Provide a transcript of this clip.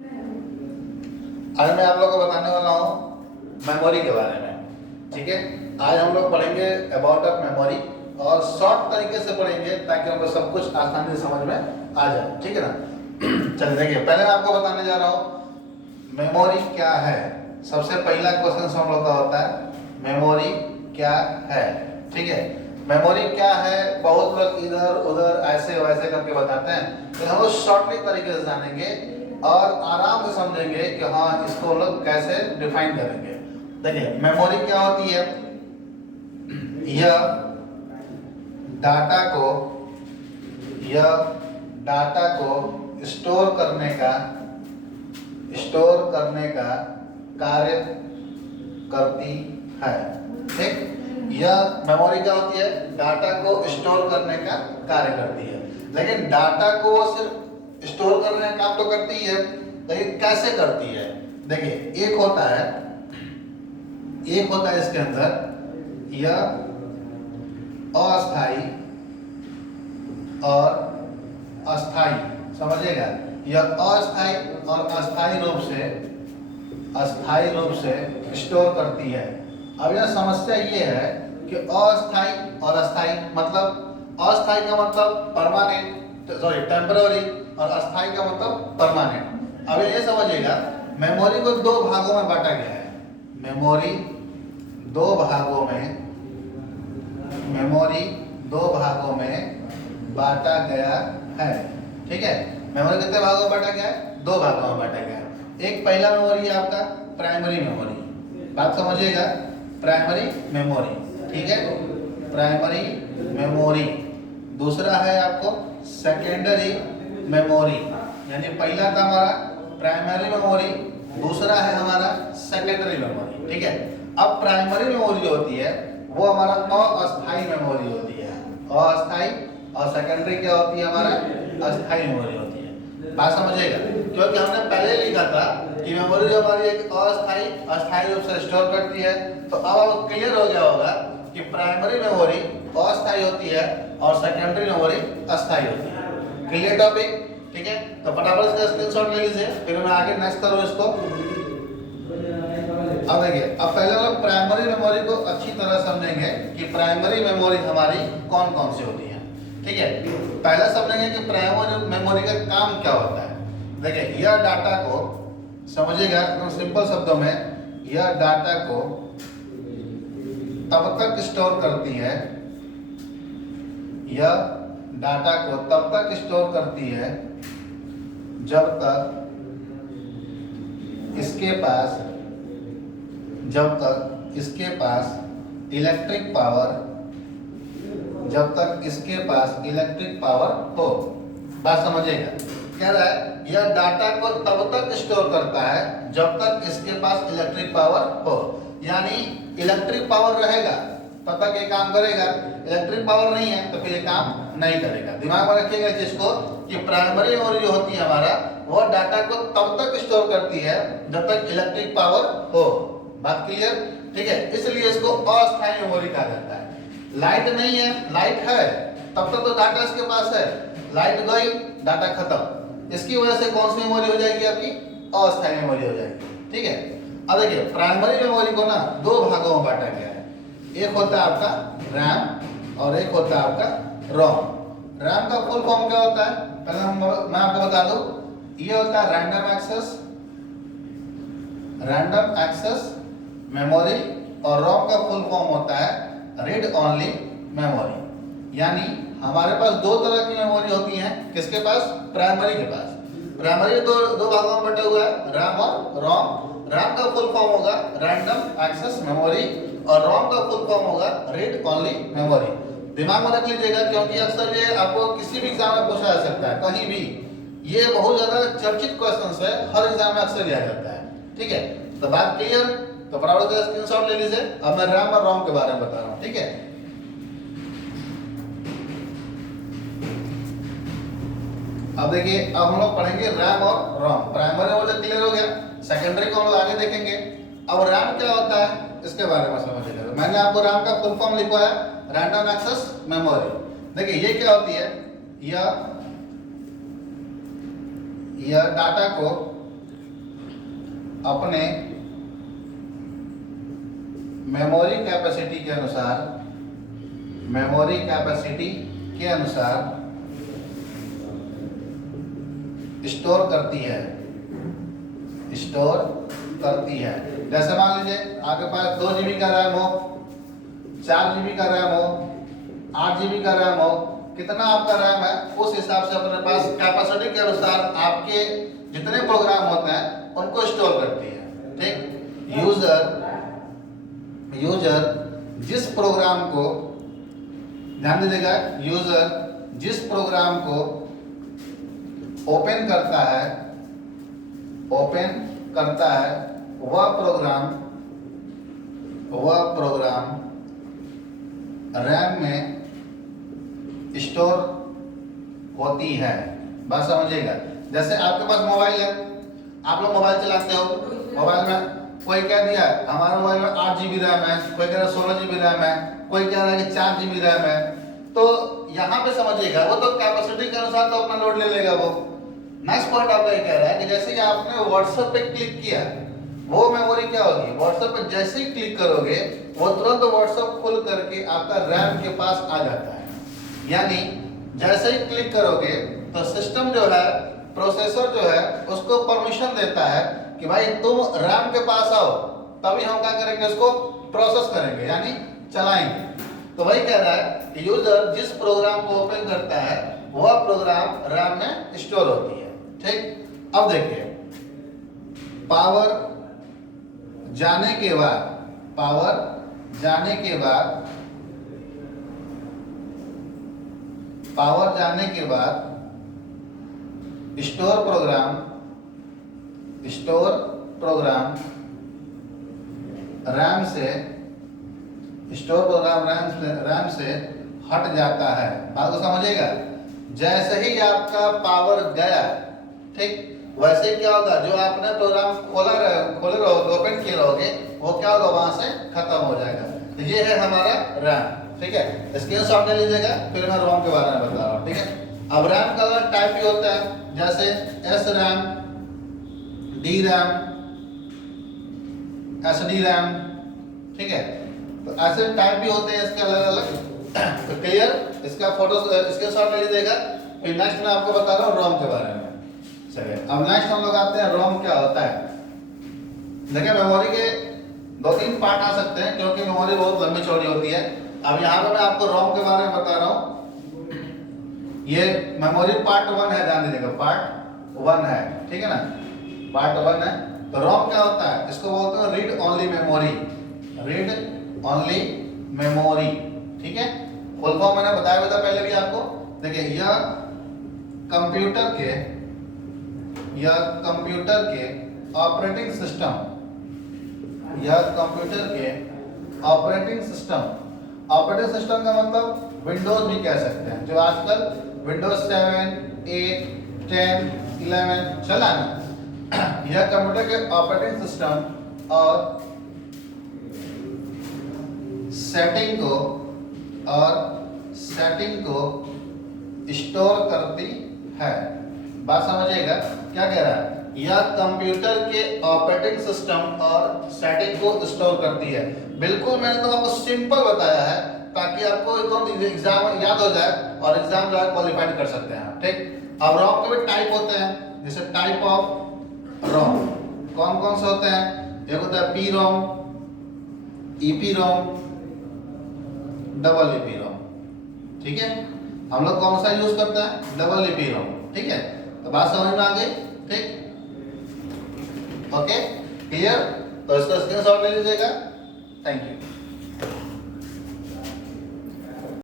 आज मैं आप लोगों को बताने वाला हूँ मेमोरी के बारे में। ठीक है, आज हम लोग पढ़ेंगे अबाउट ऑफ मेमोरी और शॉर्ट तरीके से पढ़ेंगे ताकि हमको सब कुछ आसानी से समझ में आ जाए। ठीक है ना। चलिए देखिए, पहले मैं आपको बताने जा रहा हूँ मेमोरी क्या है। सबसे पहला क्वेश्चन हम लोग का होता है मेमोरी क्या है। ठीक है, मेमोरी क्या है बहुत लोग इधर उधर ऐसे वैसे करके बताते हैं, तो हम लोग शॉर्टली तरीके से जानेंगे और आराम से समझेंगे कि हाँ इसको लोग कैसे डिफाइन करेंगे। देखिए मेमोरी क्या होती है, यह डाटा को स्टोर करने का कार्य करती है। ठीक, यह मेमोरी क्या होती है, डाटा को स्टोर करने का कार्य करती है। लेकिन डाटा को सिर्फ स्टोर करने का काम तो करती है, लेकिन कैसे करती है। देखिए एक होता है इसके अंदर यह अस्थाई और अस्थाई, समझिएगा, यह अस्थाई और अस्थाई रूप से स्टोर करती है। अब यह समस्या ये है कि अस्थाई और अस्थाई मतलब अस्थाई का मतलब परमानेंट, सॉरी टेम्पररी, और अस्थाई का मतलब परमानेंट। अब ये समझिएगा मेमोरी को दो भागों में बांटा गया है। मेमोरी दो भागों में बांटा गया है। ठीक है, मेमोरी कितने भागों में बांटा गया है, दो भागों में बांटा गया है। एक पहला मेमोरी है आपका प्राइमरी मेमोरी, बात समझिएगा, प्राइमरी मेमोरी। ठीक है, प्राइमरी मेमोरी। दूसरा है आपको सेकेंडरी मेमोरी, यानी पहला था हमारा प्राइमरी मेमोरी, दूसरा है हमारा सेकेंडरी मेमोरी। ठीक है, अब प्राइमरी मेमोरी जो होती है वो हमारा अस्थाई मेमोरी होती है, अस्थाई, और सेकेंडरी क्या होती है हमारा अस्थाई मेमोरी होती है। बात समझिएगा, क्योंकि हमने पहले लिखा था कि मेमोरी जो हमारी एक अस्थाई रूप से स्टोर करती है, तो अब क्लियर हो गया होगा कि प्राइमरी मेमोरी अस्थाई होती है और सेकेंडरी मेमोरी अस्थाई होती है। Clear topic. ठीक है, तो फटाफट इसका स्क्रीनशॉट ले लीजिए, फिर मैं आगे नेक्स्ट करूँ इसको। अब देखिए, अब पहले हम लोग प्राइमरी मेमोरी को अच्छी तरह समझेंगे कि प्राइमरी मेमोरी हमारी कौन कौन सी होती है। ठीक है, पहले समझेंगे कि प्राइमरी मेमोरी का काम क्या होता है। देखिए यह डाटा को समझिएगा एकदम सिंपल शब्दों में, यह डाटा को तब तक स्टोर करती है, यह डाटा को तब तक स्टोर करती है जब तक इसके पास इलेक्ट्रिक पावर हो। बात समझिएगा, कह रहा है यह डाटा को तब तक स्टोर करता है जब तक इसके पास इलेक्ट्रिक पावर हो, यानी इलेक्ट्रिक पावर रहेगा तब तक ये काम करेगा, इलेक्ट्रिक पावर नहीं है तो फिर ये काम नहीं करेगा। दिमाग में रखिएगा इस चीज को कि प्राइमरी मेमोरी जो होती है हमारा, वो डाटा को तब तक स्टोर करती है जब तक इलेक्ट्रिक पावर हो। बात क्लियर। ठीक है, इसलिए इसको अस्थायी मेमोरी कहा जाता है। लाइट नहीं है, लाइट है तब तक तो डाटा इसके पास है, लाइट गई डाटा खत्म, इसकी वजह से कौन सी मेमोरी हो जाएगी आपकी, अस्थायी मेमोरी हो जाएगी। ठीक है, अब देखिए प्राइमरी मेमोरी को ना दो भागों में बांटा गया है। एक होता है आपका रैम और एक होता है आपका रोम। रैम का फुल फॉर्म क्या होता है, पहले मैं आपको बता दूं, ये होता है रैंडम एक्सेस मेमोरी, और रोम का फुल फॉर्म होता है रीड ओनली मेमोरी। यानी हमारे पास दो तरह की मेमोरी होती हैं, किसके पास, प्राइमरी के पास। प्राइमरी दो भागों में बटे हुआ है, रैम और रोम। रैम का फुल फॉर्म होगा रैंडम एक्सेस मेमोरी और रोम का फुल फॉर्म होगा रीड ओनली मेमोरी। दिमाग में रख लीजिएगा, क्योंकि अक्सर ये आपको किसी भी एग्जाम में पूछा जा सकता है, कहीं भी। ये बहुत ज्यादा चर्चित क्वेश्चन है, हर एग्जाम में अक्सर लिया जाता है। ठीक है, तो बात क्लियर, तो फटाफट का स्क्रीनशॉट ले लीजिए। अब मैं रैम और रोम के बारे में बता रहा हूँ। ठीक है, अब देखिए, अब हम लोग पढ़ेंगे रैम और रोम। प्राइमरी मेमोरी क्लियर हो गया, सेकेंडरी को हम लोग आगे देखेंगे। अब रैम क्या होता है इसके बारे में समझिएगा। मैंने आपको रैम का फुल फॉर्म लिखवाया, रैंडम एक्सेस मेमोरी। देखिए ये क्या होती है, यह डाटा को अपने मेमोरी कैपेसिटी के अनुसार, मेमोरी कैपेसिटी के अनुसार स्टोर करती है, स्टोर करती है। जैसे मान लीजिए आपके पास 2 GB का रैम हो, 4 GB का रैम हो, 8 GB का रैम हो, कितना आपका रैम है उस हिसाब से अपने पास कैपेसिटी के अनुसार आपके जितने प्रोग्राम होते हैं उनको स्टोर करती है। ठीक, यूजर जिस प्रोग्राम को, ध्यान दीजिएगा, यूजर जिस प्रोग्राम को ओपन करता है वह प्रोग्राम रैम में स्टोर होती है। बात समझिएगा। जैसे आपके पास मोबाइल है, आप लोग मोबाइल चलाते हो, मोबाइल में कोई कह दिया हमारे मोबाइल में 8 GB रैम है, कोई कह रहा है 16 GB रैम है, कोई कह रहा है कि 4 GB रैम है। तो यहाँ पे समझिएगा, वो तो कैपेसिटी के अनुसार तो अपना लोड ले लेगा वो। नेक्स्ट पॉइंट आपका ये कह रहा है कि जैसे कि आपने व्हाट्सएप पे क्लिक किया, वो मेमोरी क्या होगी, व्हाट्सएप पे जैसे ही क्लिक करोगे वो तुरंत व्हाट्सएप खुल करके आपका रैम के पास आ जाता है। यानी जैसे ही क्लिक करोगे तो सिस्टम जो है, प्रोसेसर जो है, उसको परमिशन देता है कि भाई तुम रैम के पास आओ, तभी हम क्या करेंगे, उसको प्रोसेस करेंगे यानी चलाएंगे। तो वही कह रहा है कि यूजर जिस प्रोग्राम को ओपन करता है वह प्रोग्राम रैम में स्टोर होती है। ठीक, अब देखिए, पावर जाने के बाद स्टोर प्रोग्राम रैम से हट जाता है। बात को समझिएगा। जैसे ही आपका पावर गया, ठीक, वैसे क्या होगा, जो आपने प्रोग्राम खोले रहोगे, ओपन किए रहोगे, वो क्या होगा, वहां से खत्म हो जाएगा। तो ये है हमारा रैम। ठीक है, स्क्रीनशॉट ले लीजिएगा, फिर मैं रोम के बारे में बता रहा हूँ। ठीक है, अब रैम का अलग टाइप भी होता है, जैसे S RAM, D RAM, SD RAM. ठीक है, तो ऐसे टाइप भी होते हैं इसके अलग अलग। तो क्लियर, इसका फोटो स्क्रीनशॉट ले लीजिएगा। फिर नेक्स्ट मैं आपको बता रहा हूँ रोम के बारे में। चलिए, अब नेक्स्ट हम लोग आते हैं रोम क्या होता है। देखिए, मेमोरी के 2-3 पार्ट आ सकते हैं क्योंकि मेमोरी बहुत लंबी चौड़ी होती है। अब यहाँ पे मैं आपको रोम के बारे में बता रहा हूँ। ये मेमोरी पार्ट 1 है, ध्यान दीजिएगा, पार्ट 1 है। ठीक है ना, पार्ट 1 है। तो रोम क्या होता है, इसको बोलते हैं read only memory, read only memory. ठीक है, फुल फॉर्म मैंने बताया था पहले भी आपको। देखिए, यह कंप्यूटर के ऑपरेटिंग सिस्टम का मतलब विंडोज भी कह सकते हैं, जो आजकल विंडोज 7, 8, 10, 11 चला ना। यह कंप्यूटर के ऑपरेटिंग सिस्टम और सेटिंग को स्टोर करती है। बात समझिएगा, क्या कह रहा है, यह कंप्यूटर के ऑपरेटिंग सिस्टम और सेटिंग को स्टोर करती है। बिल्कुल मैंने तो आपको सिंपल बताया है ताकि आपको तो एग्जाम याद हो जाए और एग्जाम जो है क्वालिफाई कर सकते हैं आप। ठीक, अब रोम के भी टाइप होते हैं, जैसे टाइप ऑफ रोम कौन कौन से होते हैं। एक होता है पी रोम, ईपी रोम, डबल ईपी रोम। ठीक है, हम लोग कौन सा यूज करते हैं, डबल ईपी रोम। ठीक है, तो बात समझ में आ गई। ठीक, ओके, क्लियर। तो इसका स्क्रीनशॉट ले लीजिएगा। Thank you.